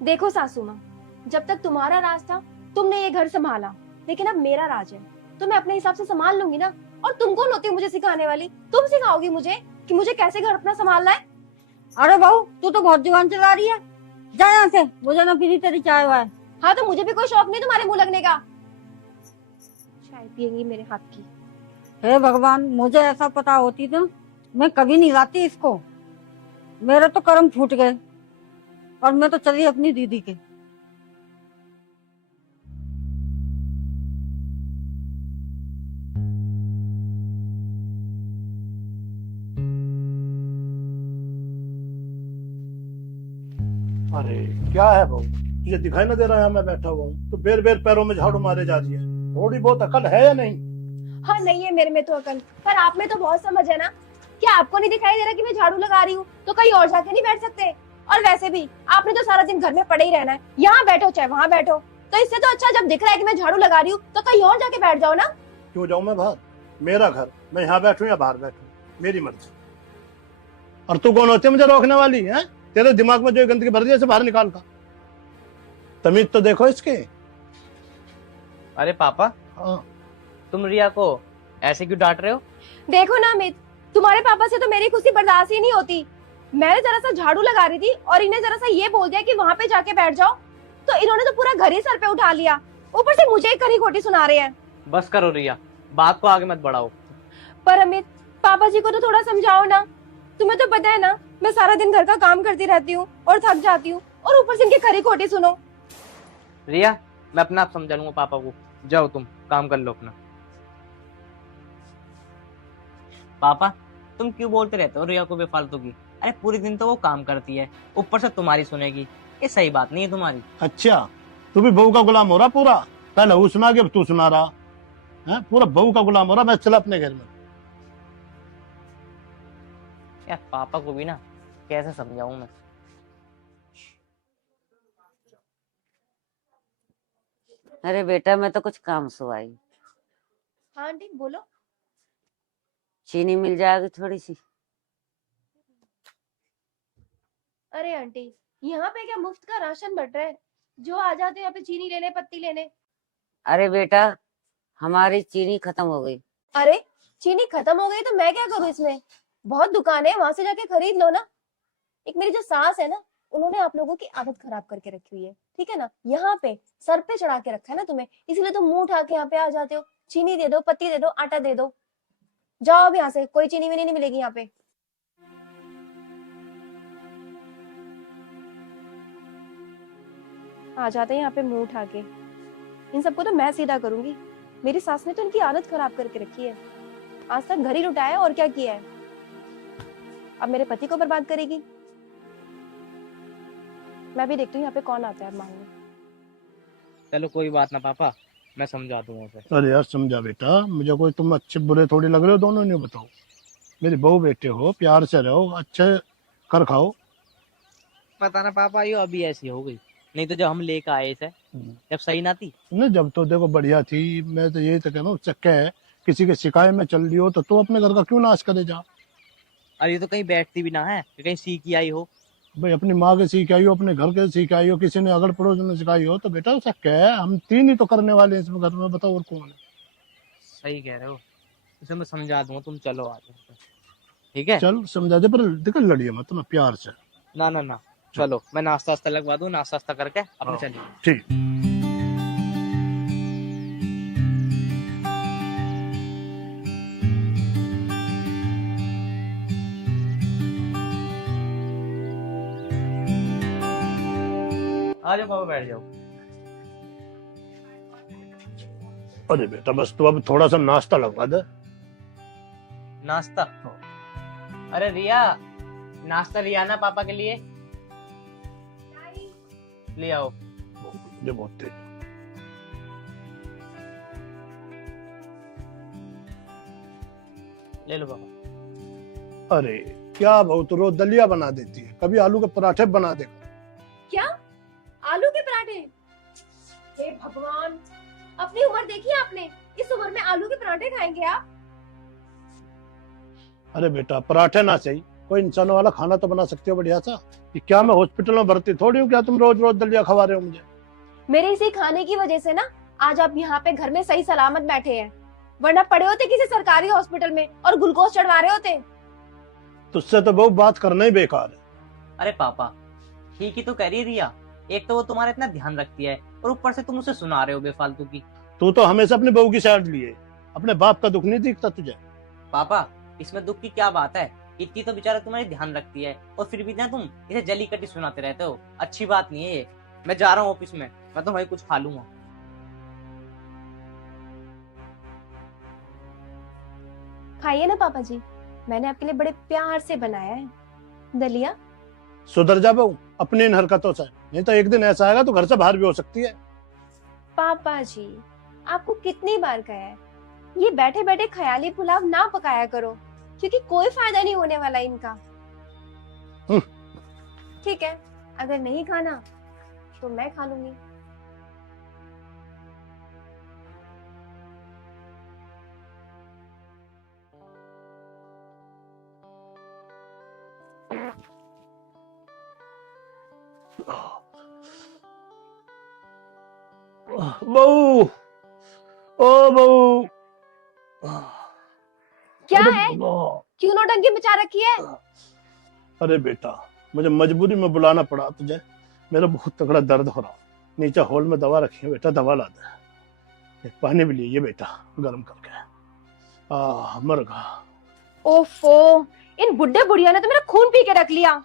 देखो सासू माँ, जब तक तुम्हारा राज था तुमने ये घर संभाला, लेकिन अब मेरा राज है तो मैं अपने हिसाब से संभाल लूंगी ना। और तुम कौन होती हो मुझे सिखाने वाली? तुम सिखाओगी मुझे कि मुझे कैसे घर अपना संभालना है? अरे बहू, तू तो बहुत जुबान चला रही है। जा यहाँ से, मुझे ना पीनी तेरी चाय वाय। हाँ तो मुझे भी कोई शौक नहीं तुम्हारे मुंह लगने का। चाय पियेंगी मेरे हाथ की। हे भगवान, मुझे ऐसा पता होती तो मैं कभी नहीं लाती इसको। मेरे तो कर्म फूट गए और मैं तो चली अपनी दीदी के। अरे क्या है बहू, तुझे दिखाई ना दे रहा है मैं बैठा हुआ हूँ तो बेर बेर पैरों में झाड़ू मारे जा रही है। थोड़ी बहुत अकल है या नहीं? हाँ नहीं है मेरे में तो अकल, पर आप में तो बहुत समझ है ना। क्या आपको नहीं दिखाई दे रहा कि मैं झाड़ू लगा रही हूँ? तो कहीं और जाके नहीं बैठ सकते? और वैसे भी आपने तो सारा दिन घर में पड़े ही रहना है, यहाँ बैठो चाहे वहाँ बैठो। तो इससे तो अच्छा जब दिख रहा है कि मैं झाड़ू लगा रही हूँ तो कहीं और जाके बैठ जाओ ना। क्यों जाऊं मैं बाहर? मेरा घर, मैं यहाँ बैठूं या बाहर बैठूं, मेरी मर्जी। और तू कौन होती है मुझे रोकने वाली है? तेरे दिमाग में जो गंदगी भर दी है इसे बाहर निकाल का। तमीज तो देखो इसके। अरे पापा, हाँ। तुम रिया को ऐसे क्यों डांट रहे हो? देखो ना अमित, तुम्हारे पापा से तो मेरी खुशी बर्दाश्त ही नहीं होती। मैंने जरा सा झाड़ू लगा रही थी और इन्हें जरा सा ये बोल दिया कि वहां पे जाके बैठ जाओ, तो इन्होंने तो पूरा घर ही सर पे उठा लिया। ऊपर से मुझे ही करी खोटी सुना रहे हैं। बस करो रिया, बात को आगे मत बढ़ाओ। पर अमित, पापा जी को तो थोड़ा समझाओ ना। तुम्हें तो पता है ना मैं सारा दिन घर का काम करती रहती हूँ और थक जाती हूँ, और ऊपर से इनकी खरी खोटी सुनो। रिया, मैं अपने आप समझा लूंगा पापा को। जाओ तुम काम कर लो अपना। पापा, तुम क्यों बोलते रहते हो रिया को बेफालतू की? अरे पूरे दिन तो वो काम करती है, ऊपर से तुम्हारी सुनेगी। ये सही बात नहीं है तुम्हारी। अच्छा, तू भी बहू का गुलाम हो रहा पूरा? पहले वो सुना के अब तू सुना रहा है, पूरा बहू का गुलाम हो रहा। मैं चला अपने घर में। यार पापा को भी ना कैसे समझाऊं मैं। अरे बेटा, मैं तो कुछ काम से आई। हाँ आंटी बोलो। चीनी मिल जाएगी थोड़ी सी? अरे आंटी, यहाँ पे क्या मुफ्त का राशन बट रहा है? जो आ जाते हैं यहाँ पे चीनी लेने, पत्ती लेने। अरे बेटा, हमारी चीनी खत्म हो गई। अरे चीनी खत्म हो गई तो मैं क्या करूँ इसमें? बहुत दुकानें हैं, वहां से जाके खरीद लो ना। एक मेरी जो सास है ना, उन्होंने आप लोगों की आदत खराब करके रखी हुई है, ठीक है ना। यहाँ पे सर पे चढ़ा के रखा है ना तुम्हें, इसलिए तुम मुंह उठा के यहाँ पे आ जाते हो। चीनी दे दो, पत्ती दे दो, आटा दे दो। जाओ अब यहाँ से, कोई चीनी विनी नहीं मिलेगी यहाँ पे। आ जाते हैं यहाँ पे मुंह उठा के। इन सबको तो मैं सीधा करूंगी। मेरी सास ने तो इनकी आदत खराब करके रखी है। आज तक घर ही लुटाया और क्या किया है, अब मेरे पति को बर्बाद करेगी। मैं भी देखती हूँ यहाँ पे कौन आता है मांगने। चलो कोई बात ना पापा, मैं समझा दूंगा उसे। अरे यार समझा बेटा, मुझे कोई तुम अच्छे बुरे थोड़ी लग रहे हो, दोनों नहीं बताओ। मेरी बहू बेटे हो, प्यार से रहो, अच्छे कर खाओ। पता ना पापा, ये अभी ऐसी हो गई, नहीं तो जब हम लेकर आए इसे जब सही ना थी। नहीं, जब तो देखो बढ़िया थी। मैं तो यही तो कह रहा हूँ, चक्के है किसी के शिकायत में चल रही हो तो तू अपने घर का क्यों नाश करे जा? अरे ये तो कहीं बैठती भी ना है कि कहीं सीख आई हो। भाई अपनी माँ के सीख आई हो, अपने घर के सीख आई हो, किसी ने अगल पड़ोस में सिखाई हो तो बेटा चक्के है। हम तीन ही तो करने वाले हैं इसमें घर में, बताओ और कौन है? सही कह रहे हो, इसे मैं समझा दूंगा। तुम चलो आज, ठीक है? चल समझा दे, पर देखो लड़िए मत ना, प्यार से। ना ना ना, चलो मैं नाश्ता वास्ता लगवा दूं, नाश्ता वास्ता करके अपने चलिए। ठीक। आ जाओ पापा, बैठ जाओ। अरे बेटा बस तू अब थोड़ा सा नाश्ता लगवा दे। नाश्ता? अरे रिया, नाश्ता लिया ना पापा के लिए? ले आओ। मुझे बहुत तेज। ले लो पापा। अरे क्या बहू, तो रोज दलिया बना देती है, कभी आलू के पराठे बना दे। क्या आलू के पराठे? हे भगवान, अपनी उम्र देखी है आपने? इस उम्र में आलू के पराठे खाएंगे आप? अरे बेटा पराठे ना सही, कोई इंसानों वाला खाना तो बना सकते हो बढ़िया सा। कि क्या मैं हॉस्पिटल में भर्ती थोड़ी हूँ, क्या तुम रोज रोज दलिया खवा रहे हो मुझे? मेरे इसी खाने की वजह से ना आज आप यहाँ पे घर में सही सलामत बैठे हैं, वरना पड़े होते किसी सरकारी हॉस्पिटल में और ग्लूकोज चढ़वा रहे होते। तुझसे तो बहुत बात करना ही बेकार है। अरे पापा ठीक ही तो कह रही है रिया, एक तो वो तुम्हारा इतना ध्यान रखती है और ऊपर से तुम उसे सुना रहे हो बेफालतू की। तू तो हमेशा अपनी बहू की साइड लिए, अपने बाप का दुख नहीं दिखता तुझे? पापा इसमें दुख की क्या बात है, इतनी तो बेचारा तुम्हारी ध्यान रखती है और फिर भी ना तुम इसे जली कटी सुनाते रहते हो। अच्छी बात नहीं है ये। मैं जा रहा हूँ ऑफिस में, मैं तो वही कुछ खा लूंगा। खाइए ना पापा जी, मैंने आपके लिए बड़े प्यार से बनाया है दलिया। सुधर जा बहू अपनी इन हरकतों से, नहीं तो एक दिन ऐसा आएगा तो घर से बाहर भी हो सकती है। पापा जी आपको कितनी बार कहा है, ये बैठे बैठे ख्याली पुलाव ना पकाया करो, क्योंकि कोई फायदा नहीं होने वाला इनका। ठीक है, अगर नहीं खाना तो मैं खा लूंगी। बहू, ओ बहू। क्या अरे है, बाबा। क्यों नौटंकी मचा रखी है? अरे बेटा मुझे मजबूरी में बुलाना पड़ा तुझे, मेरा बहुत तगड़ा दर्द हो रहा। नीचे हॉल में दवा रखी है बेटा, दवा ला दे। एक पानी भी लीजिए बेटा गर्म करके। मर गया। ओफो, इन बुड्ढे बुढ़िया ने तो मेरा खून पी के रख लिया।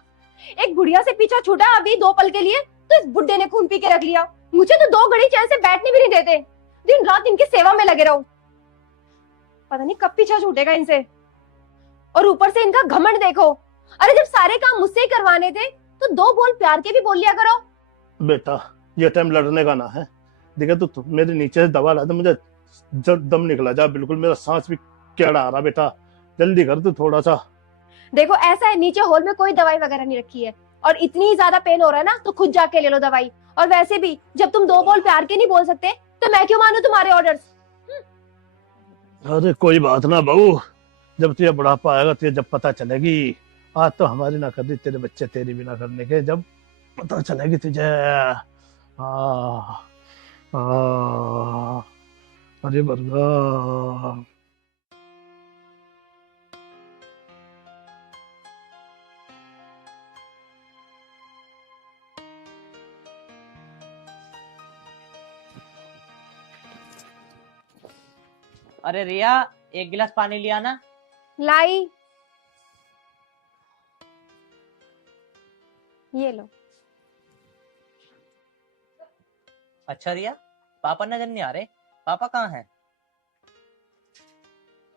एक बुढ़िया से पीछा छूटा अभी 2 पल के लिए, तो इस बुड्ढे ने खून पी के रख लिया। मुझे तो 2 घड़ी चैन से बैठने भी नहीं देते, दिन रात इनकी सेवा में लगे रहो। पता नहीं कब पीछा छूटेगा इनसे। और ऊपर से इनका घमंड देखो। अरे जब सारे काम मुझसे ही करवाने थे तो 2 बोल प्यार के भी बोल लिया करो। बेटा ये टाइम लड़ने का ना है। देखा तू मेरे नीचे से दवा ला दे, मुझे दम निकला जा, बिल्कुल मेरा सांस भी केड़ा आ रहा। बेटा जल्दी कर तू थोड़ा सा। देखो ऐसा है, नीचे हॉल में कोई दवाई वगैरह नहीं रखी है, और इतनी ही ज्यादा पेन हो रहा है ना तो खुद जाके ले लो दवाई। और वैसे भी जब तुम 2 बोल प्यार के नहीं बोल सकते तो मैं क्यों मानूं तुम्हारे ऑर्डर्स? अरे कोई बात ना बहू, जब तुझे बुढ़ापा आएगा तुझे जब पता चलेगी। आज तो हमारी ना कर दी, तेरे बच्चे तेरी भी ना करने के, जब पता चलेगी तुझे। आ, आ, अरे बरगा। अरे रिया एक गिलास पानी लिया ना। लाई, ये लो। अच्छा रिया, पापा नजर नहीं आ रहे, पापा कहाँ हैं?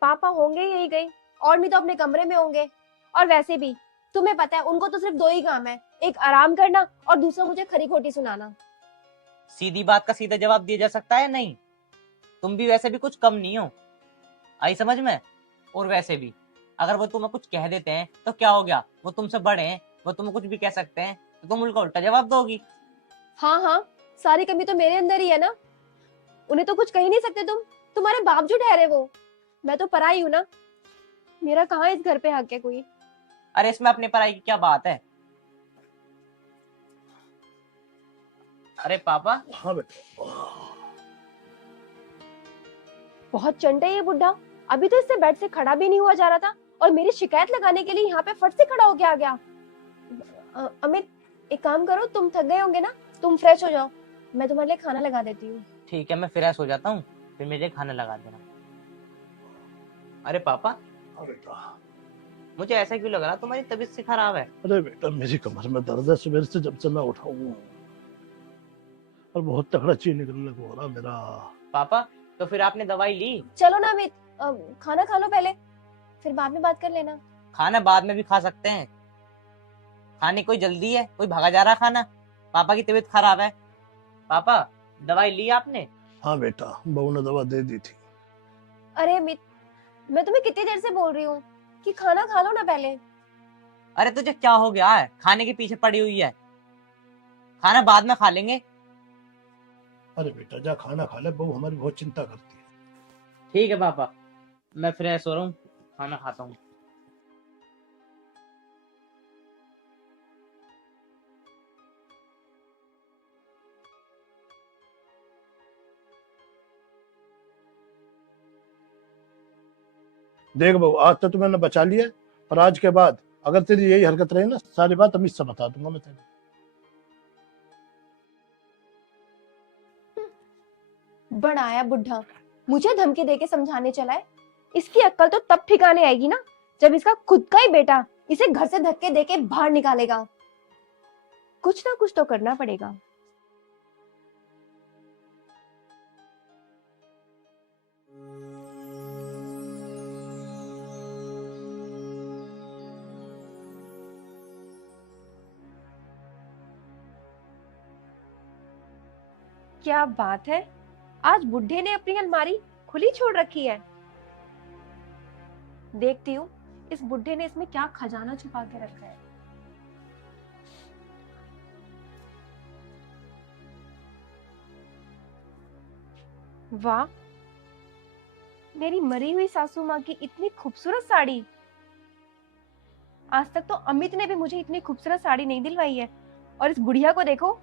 पापा होंगे यही गए, और भी तो अपने कमरे में होंगे। और वैसे भी तुम्हें पता है उनको तो सिर्फ 2 ही काम है, एक आराम करना और दूसरा मुझे खरी खोटी सुनाना। सीधी बात का सीधा जवाब दिया जा सकता है नहीं? तुम भी वैसे भी कुछ कम नहीं हो, आई समझ में? और वैसे भी अगर वो तुम्हें कुछ कह देते हैं तो क्या हो गया, वो तुमसे बड़े हैं, वो तुम्हें कुछ भी कह सकते हैं तो तुम उनका उल्टा जवाब दोगी। हाँ हाँ, सारी कमी तो मेरे अंदर ही है ना, उन्हें तो कुछ कह ही नहीं सकते तुम, तुम्हारे बाप जो ठहरे वो। मैं तो पराई हूँ ना, मेरा कहाँ इस घर पे हक है कोई। अरे इसमें अपने पराई की क्या बात है? अरे पापा। हाँ बेटा। बहुत चंट है ये बुढ़ा, अभी तो इससे बेड से खड़ा भी नहीं हुआ जा रहा था और मेरी शिकायत लगाने के लिए यहाँ पे फट से खड़ा होके आ गया। अमित एक काम करो, तुम थक गए होंगे ना, तुम फ्रेश हो जाओ, मैं तुम्हारे लिए खाना लगा देती हूँ। ठीक है मैं फ्रेश हो जाता हूँ, फिर मेरे खाना लगा देना। अरे पापा हाँ बेटा। मुझे ऐसा क्यों लग रहा तुम्हारी तबीयत से खराब है? अरे बेटा मेरी कमर में दर्द है सुबह से, जब से मैं उठा हूँ, और बहुत तगड़ा चीन निकलने को हो रहा मेरा। पापा तो फिर आपने दवाई ली? चलो ना अमित, खाना खा लो पहले, फिर बाद में बात कर लेना। खाना बाद में भी खा सकते हैं, खाने कोई जल्दी है, कोई भागा जा रहा खाना? पापा की तबीयत खराब है। पापा दवाई ली आपने? हाँ बेटा बहू ने दवा दे दी थी। अरे अमित, मैं तुम्हें कितनी देर से बोल रही हूँ कि खाना खा लो ना पहले। अरे तुझे क्या हो गया है, खाने के पीछे पड़ी हुई है, खाना बाद में खा लेंगे। अरे बेटा जा खाना खा ले, बहू हमारी बहुत चिंता करती है। ठीक है पापा, मैं फ्रेश हो रहा हूँ, खाना खाता हूँ। देख बहू, आज तो मैंने बचा लिया, पर आज के बाद अगर तेरी यही हरकत रही ना, सारी बात अमित से बता दूंगा मैं तेरी। बड़ा आया बुढ़ा, मुझे धमकी देके समझाने चला है। इसकी अक्ल तो तब ठिकाने आएगी ना, जब इसका खुद का ही बेटा इसे घर से धक्के देके बाहर निकालेगा। कुछ ना कुछ तो करना पड़ेगा। क्या बात है, आज बुढ़े ने अपनी अलमारी खुली छोड़ रखी है। देखती हूँ इस बुढ़े ने इसमें क्या खजाना छुपा के रखा है। वाह, मेरी मरी हुई सासू माँ की इतनी खूबसूरत साड़ी। आज तक तो अमित ने भी मुझे इतनी खूबसूरत साड़ी नहीं दिलवाई है, और इस बुढ़िया को देखो।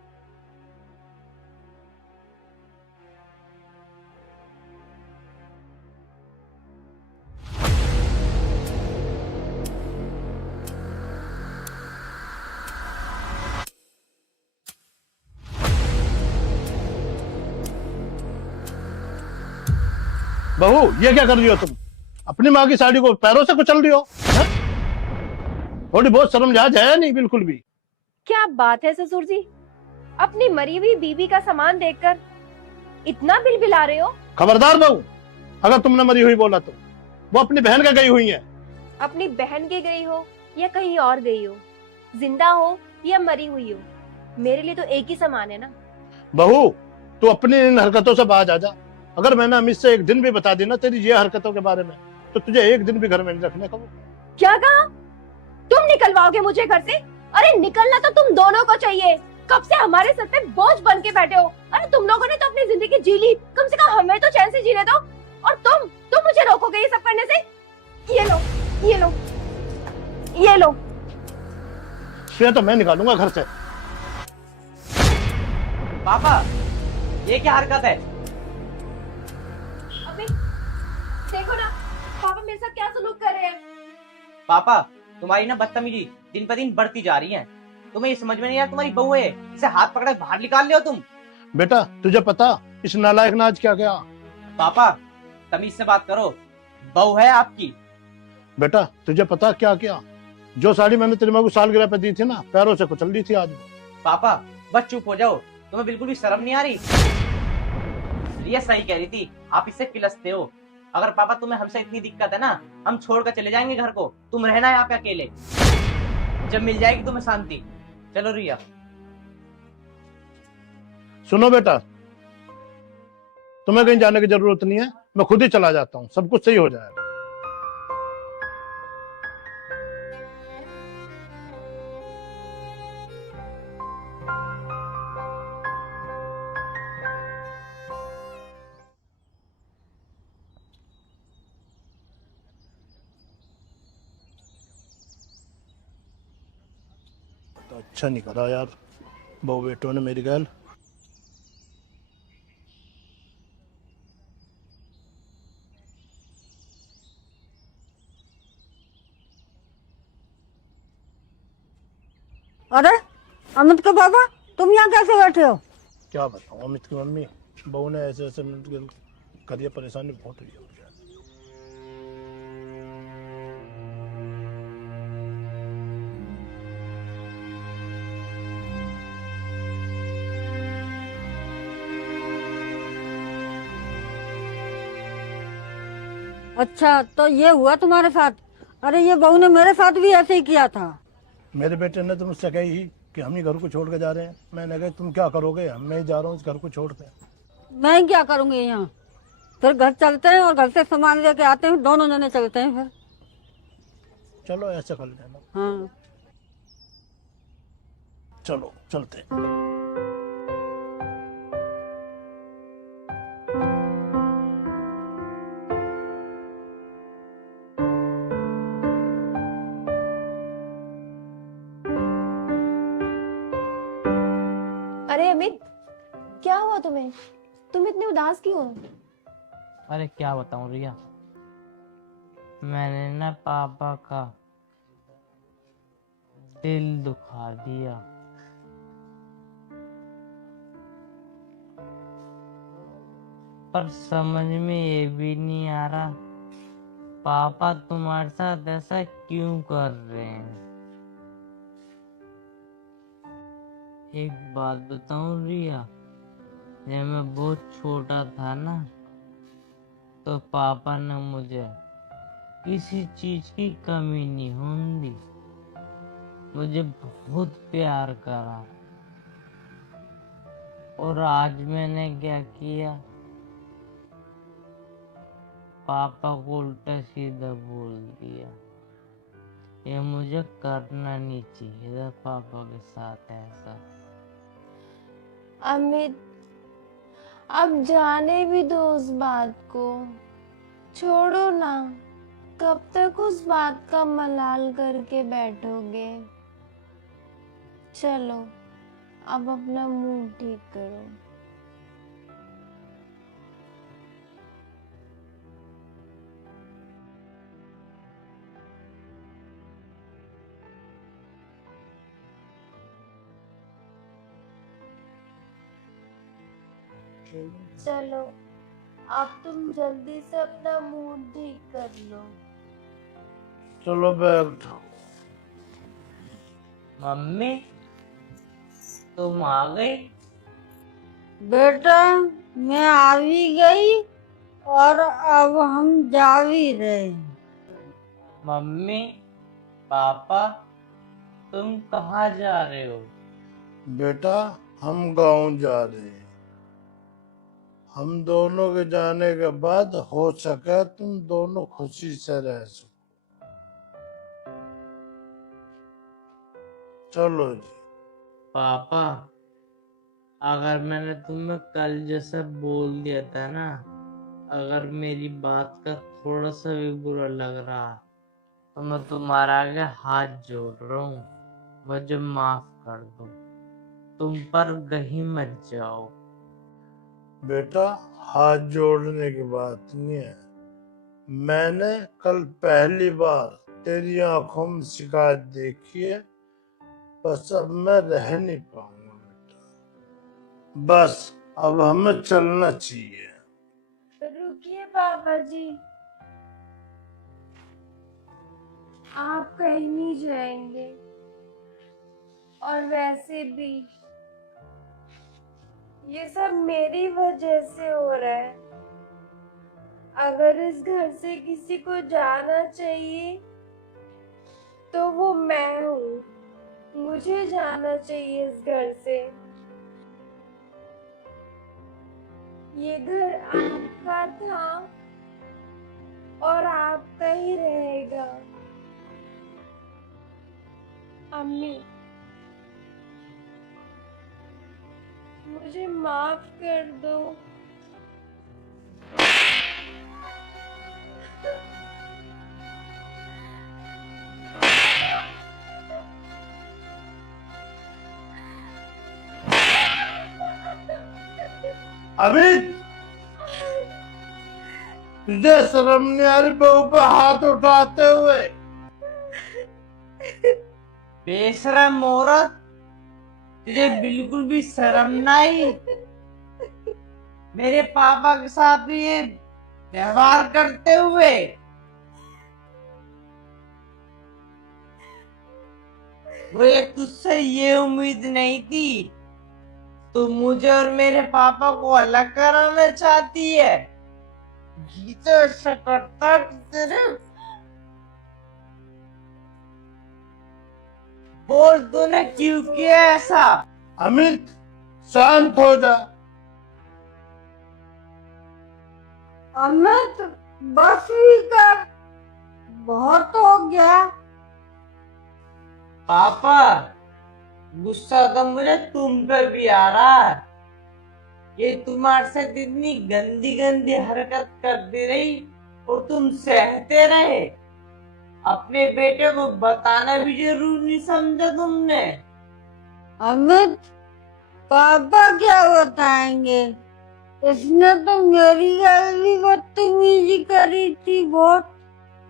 बहू, ये क्या कर रही हो तुम? अपनी माँ की साड़ी को पैरों से कुचल रही हो, हैं? थोड़ी बहुत शर्म लिहाज है नहीं बिल्कुल भी। क्या बात है ससुर जी, अपनी मरी हुई बीवी का सामान देखकर इतना बिलबिला रहे हो। खबरदार बहू, अगर तुमने मरी हुई बोला तो वो अपनी बहन का गई हुई है। अपनी बहन की गई हो या कहीं और गई हो, जिंदा हो या मरी हुई हो, मेरे लिए तो एक ही समान है ना। बहू, तू अपनी इन हरकतों से बाज आ जा। अगर मैंने अमित से एक दिन भी बता दी ना तेरी ये हरकतों के बारे में, तो तुझे एक दिन भी घर में नहीं रखने का। वो क्या कहा? तुम निकलवाओगे मुझे घर से? अरे निकलना तो तुम दोनों को चाहिए। कब से हमारे सर पे बोझ बन के बैठे हो। अरे तुम लोगों ने तो अपनी जिंदगी जी ली, कम से कम हमें तो चैन से जीने दो। और तुम मुझे रोकोगे ये सब करने से? ये लो, ये लो, ये लो। फिर तो मैं निकालूंगा घर से। पापा, ये क्या हरकत है? अभी देखो ना, पापा मेरे साथ क्या सलूक कर रहे हैं। पापा, तुम्हारी ना बदतमीजी दिन पर दिन बढ़ती जा रही है। तुम्हें ये समझ में नहीं आ रहा तुम्हारी बहू है, इसे हाथ पकड़े बाहर निकाल लियो तुम। बेटा, तुझे पता इस नालायक ने आज क्या किया? पापा, तमीज से बात करो, बहू है आपकी। बेटा, तुझे पता क्या किया? जो साड़ी मैंने तेरी माँ को सालगिरह पे दी थी ना, पैरों से कुचल दी थी आज। पापा बस चुप हो जाओ, तुम्हें बिल्कुल भी शर्म नहीं आ रही। रिया सही कह रही थी, आप इससे किलसते हो। अगर पापा तुम्हें हमसे इतनी दिक्कत है ना, हम छोड़कर चले जाएंगे घर को, तुम रहना है यहाँ पे अकेले, जब मिल जाएगी तुम्हें शांति। चलो रिया। सुनो बेटा, तुम्हें कहीं जाने की जरूरत नहीं है, मैं खुद ही चला जाता हूँ, सब कुछ सही हो जाएगा। तो अच्छा नहीं करा यार बहू बेटों ने मेरी गैल। अरे अमित के पापा, तुम यहाँ कैसे बैठे हो? क्या बताऊँ, अमित की मम्मी बहू ने ऐसे ऐसे करिए, परेशानी बहुत हुई है मुझे। अच्छा, तो ये हुआ तुम्हारे साथ? अरे ये बहू ने मेरे साथ भी ऐसे ही किया था। मेरे बेटे ने तो मुझसे कही ही कि हम ही घर को छोड़ के जा रहे हैं। मैंने कहा तुम क्या करोगे, मैं ही जा रहा हूँ इस घर को छोड़ के। मैं ही क्या करूंगी यहाँ? फिर घर चलते हैं और घर से सामान लेके आते हैं, दोनों जने चलते हैं फिर। चलो ऐसा कर लेना। हाँ चलो चलते हैं। अरे अमित, क्या हुआ तुम्हें? तुम इतने उदास क्यों हो? अरे क्या बताऊं रिया, मैंने ना पापा का दिल दुखा दिया। पर समझ में ये भी नहीं आ रहा पापा तुम्हारे साथ ऐसा क्यों कर रहे हैं। एक बात बताऊं रिया, जब मैं बहुत छोटा था ना तो पापा ने मुझे किसी चीज की कमी नहीं होने दी, मुझे बहुत प्यार करा। और आज मैंने क्या किया, पापा को उल्टा सीधा बोल दिया। ये मुझे करना नहीं चाहिए था पापा के साथ ऐसा। अमित, अब जाने भी दो उस बात को, छोड़ो ना। कब तक उस बात का मलाल करके बैठोगे? चलो अब अपना मूड ठीक करो। चलो अब तुम जल्दी से अपना मूड ठीक कर लो। चलो बैठो। मम्मी तुम आ गई? बेटा मैं आ भी गई और अब हम जा भी रहे हैं। मम्मी पापा तुम कहाँ जा रहे हो? बेटा हम गांव जा रहे हैं। हम दोनों के जाने के बाद हो सके तुम दोनों खुशी से रह सको। चलो जी। पापा अगर मैंने तुम्हें कल जैसा बोल दिया था ना, अगर मेरी बात का थोड़ा सा भी बुरा लग रहा तो मैं तुम्हारा आगे हाथ जोड़ रहा हूँ, मुझे माफ कर दो। तुम पर कहीं मत जाओ। बेटा हाथ जोड़ने की बात नहीं है। मैंने कल पहली बार तेरी आंखों में शिकायत देखी है, बस अब मैं रह नहीं पाऊंगा बेटा। बस अब हमें चलना चाहिए। रुकिए पापा जी, आप कहीं नहीं जाएंगे। और वैसे भी ये सब मेरी वजह से हो रहा है। अगर इस घर से किसी को जाना चाहिए तो वो मैं हूँ। मुझे जाना चाहिए इस घर से। ये घर आपका था और आपका ही रहेगा। अम्मी मुझे माफ कर दो। अमित तुझे शर्म नहीं आ रही बहू पे हाथ उठाते हुए? बेशरम औरत, तुझे बिल्कुल भी शर्म नहीं मेरे पापा के साथ ये व्यवहार करते हुए? मुझे तुझसे ये उम्मीद नहीं थी। तू मुझे और मेरे पापा को अलग कराना चाहती है। गीता ऐसा करता कि तेरे बोल तूने क्यों किया ऐसा? अमित शांत हो जा। अमित बस भी कर, बहुत हो गया। पापा गुस्सा तो मुझे तुम पे भी आ रहा है। ये तुम्हारे साथ इतनी गंदी गंदी हरकत करती रही और तुम सहते रहे। अपने बेटे को बताना भी जरूरी नहीं समझा तुमने। अमित पापा क्या बताएंगे, इसने तो मेरी गल भी बदतमीजी करी थी बहुत।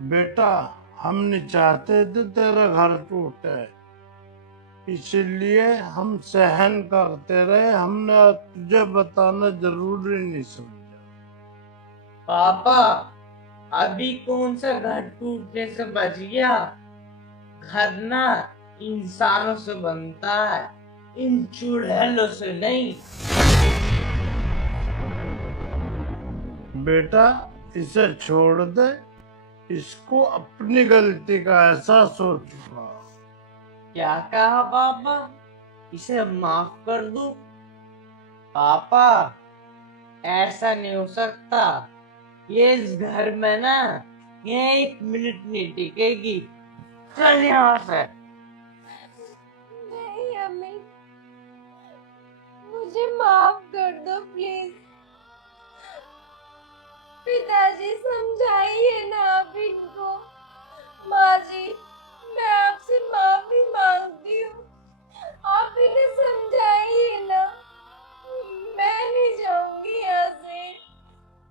बेटा, हम नहीं चाहते थे तेरा घर टूटे, इसलिए हम सहन करते रहे। हमने तुझे बताना जरूरी नहीं समझा। पापा, अभी कौन सा घर टूटने से बच गया? घर ना इंसानों से बनता है, इन चुड़ैलों से नहीं। बेटा, इसे छोड़ दे, इसको अपनी गलती का एहसास हो चुका। क्या कहा पापा? इसे माफ कर दूं? पापा, ऐसा नहीं हो सकता। ये इस घर में ना, ये 1 मिनट नहीं टिकेगी। चल यहाँ से। नहीं अम्मी, मुझे माफ कर दो प्लीज। पिताजी समझाइए ना आप इनको। माँ जी, मैं आपसे माफी मांगती हूँ, आप इन्हें समझाइए ना। मैं नहीं जाऊंगी यहाँ से।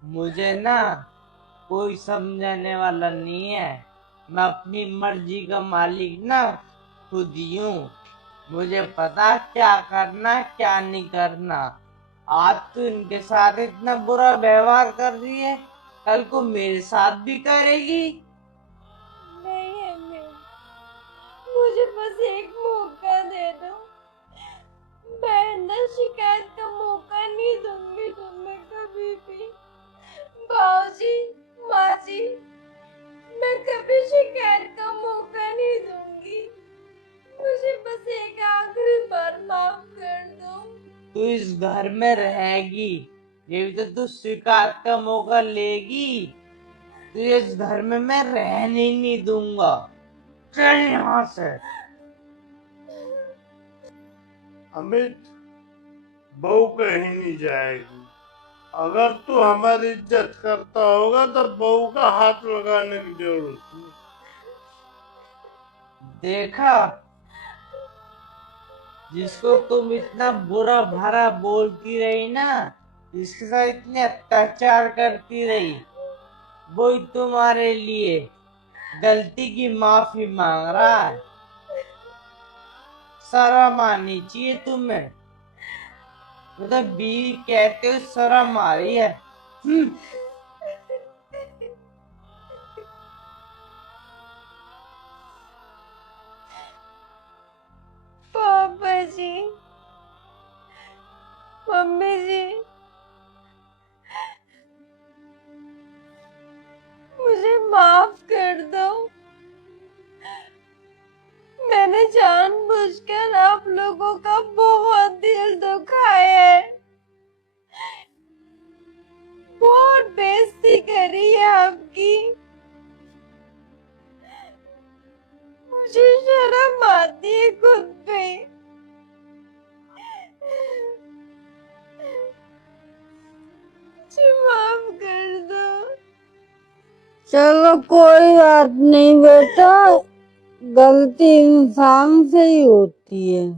मुझे ना कोई समझाने वाला नहीं है। मैं अपनी मर्जी का मालिक ना खुद ही हूँ। मुझे पता क्या करना क्या नहीं करना। आज तो इनके साथ इतना बुरा व्यवहार कर रही है, कल को मेरे साथ भी करेगी। नहीं अम्मी, मुझे बस एक मौका दे दो। मैं ना शिकायत का मौका नहीं दूंगी तुम्हें कभी भी। बाबूजी, माँ जी, मैं कभी शिकायत का मौका नहीं दूंगी। मुझे बस एक आखिरी बार माफ कर दो। तू इस घर में रहेगी, ये भी तो तू शिकायत का मौका लेगी। तुझे इस घर में मैं रहने ही नहीं दूंगा। चल यहाँ से। अमित, बहू कहीं नहीं जाएगी। अगर तू हमारी इज्जत करता होगा तो बहू का हाथ लगाने की जरूरत नहीं। देखा, जिसको तुम इतना बुरा भरा बोलती रही ना, जिसके साथ इतने अत्याचार करती रही, वही तुम्हारे लिए गलती की माफी मांग रहा है। शर्म आनी चाहिए तुम्हें। मतलब बीवी कहते हो, शर्म आ रही है। पापा जी, मम्मी जी, मुझे माफ कर दो। मैंने जानबूझकर आप लोगों का बहुत दिल दुखाया है, बहुत बेइज्जती करी है आपकी। मुझे शर्म आती है खुद पे। मुझे माफ कर दो। चलो कोई बात नहीं बेटा, गलती इंसान से ही होती है।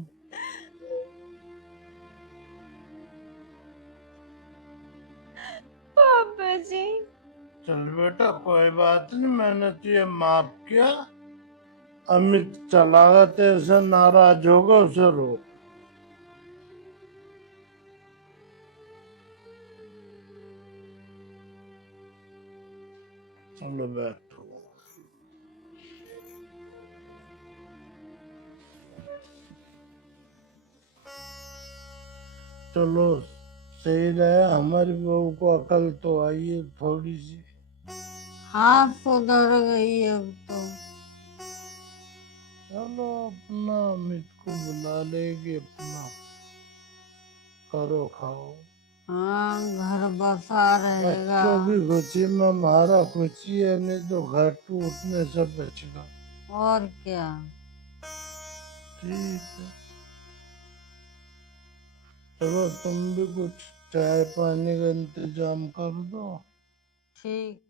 पापा जी, चल बेटा, कोई बात नहीं, मैंने तुझे माफ किया। अमित चला गया, तेरे से नाराज होगा, उसे रोक। चलो बैठो। चलो, सही रहे, हमारी बहू को अकल तो आई है थोड़ी सी। हाँ सुधर गई अब तो। चलो, अपना अमित को बुला लेगी, अपना करो खाओ। हाँ घर बसा रहेगा। बच्चों की खुशी में हमारा खुशी है, नहीं तो घर टूटने से बचेगा। और क्या। ठीक है, चलो तुम भी कुछ चाय पानी का इंतजाम कर दो। ठीक।